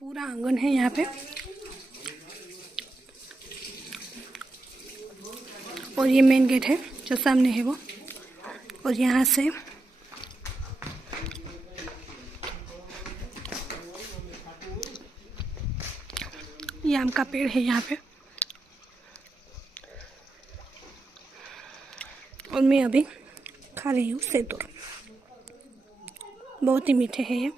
पूरा आंगन है यहाँ पे और ये मेन गेट है जो सामने है वो। और यहाँ से ये आम का पेड़ है यहाँ पे। और मैं अभी खा रही हूँ सेतूर, बहुत ही मीठे हैं ये।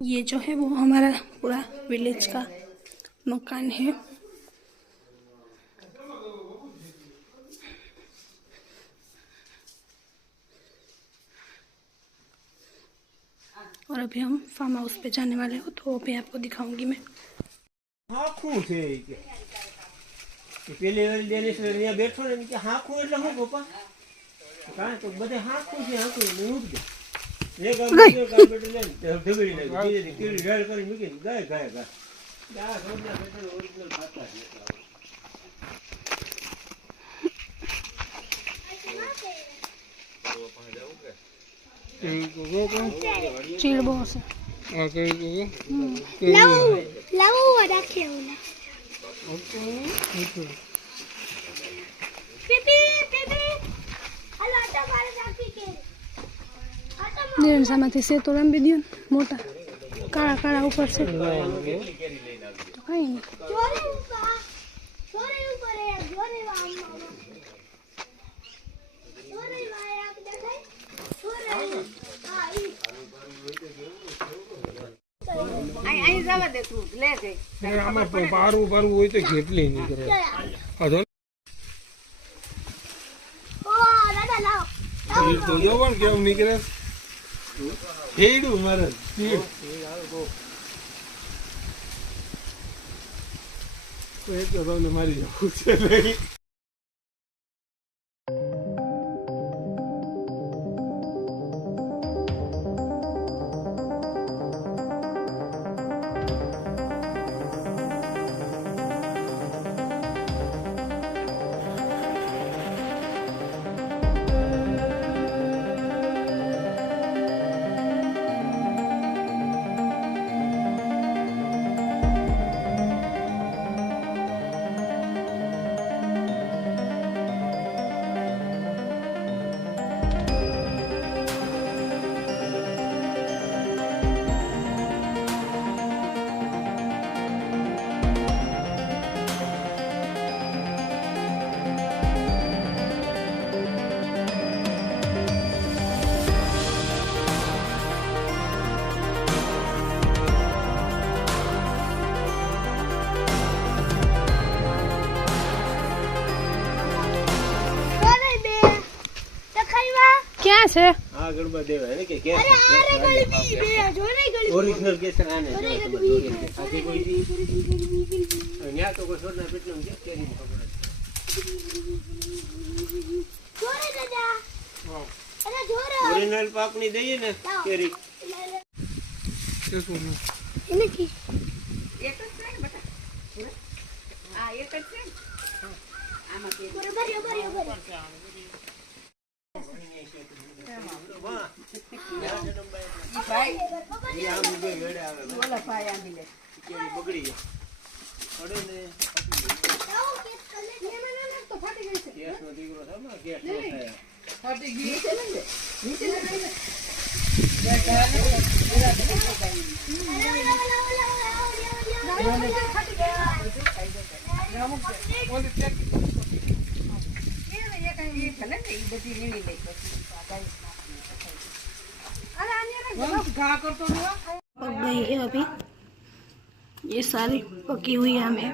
ये जो है वो हमारा पूरा विलेज का मकान है। और अभी हम फार्म हाउस पे जाने वाले हो, तो अभी आपको दिखाऊंगी मैं। हाखू છે કે પેલી વાર દેનેશ અહીંયા બેઠો ને કે હાખू એટલે હું ગોપા કાં તો બધે હાખू છે હાખू ને ઉઠ ગયો એ કાર્બેટર લઈને ઢબડી નાખી ધીરે ધીરે રેડ કરી મૂકી ગાય ગાય ગાય આ રોડના પેટ્રોલ ઓરિજિનલ ખાતા છે ચીડબો હશે નિરંસામાંથી સેતો રંબી દો ને મોટા કાળા કાળા ઉપર છે તો કઈ નહીં। પારું પારું હોય તો કેટલી નીકળે તો જો પણ કેવું નીકળે હેડું મારે તો તમને મારી જવું છે નહીં। क्या છે આ ગરબા દેવા હે કે અરે આરે ગળબી બે જો નહીં ગળબી ઓરિજિનલ કેસર આને આથી કોઈ અહીંયા તો કોઈ છોડના પેટનું કે કેરી ખબર જોરે દાદા અરે જોરે ઓરિજિનલ પાકની દઈએ ને કેરી કે શું એને કી એક જ છે ને બટા આ એક જ છે આમાં કે બરાબર બરાબર ભાઈ એ આમ ઉભે વેડે આવે બોલા ભાઈ આંબી લે કેરી બગડી ગઈ પડે ને તો ફાટી ગઈ છે ગેસનો દીકરો છે ને ગેસ નો થાય ફાટી ગઈ નીચે લઈ લે गई है अभी ये सारी पकी हुई आम है।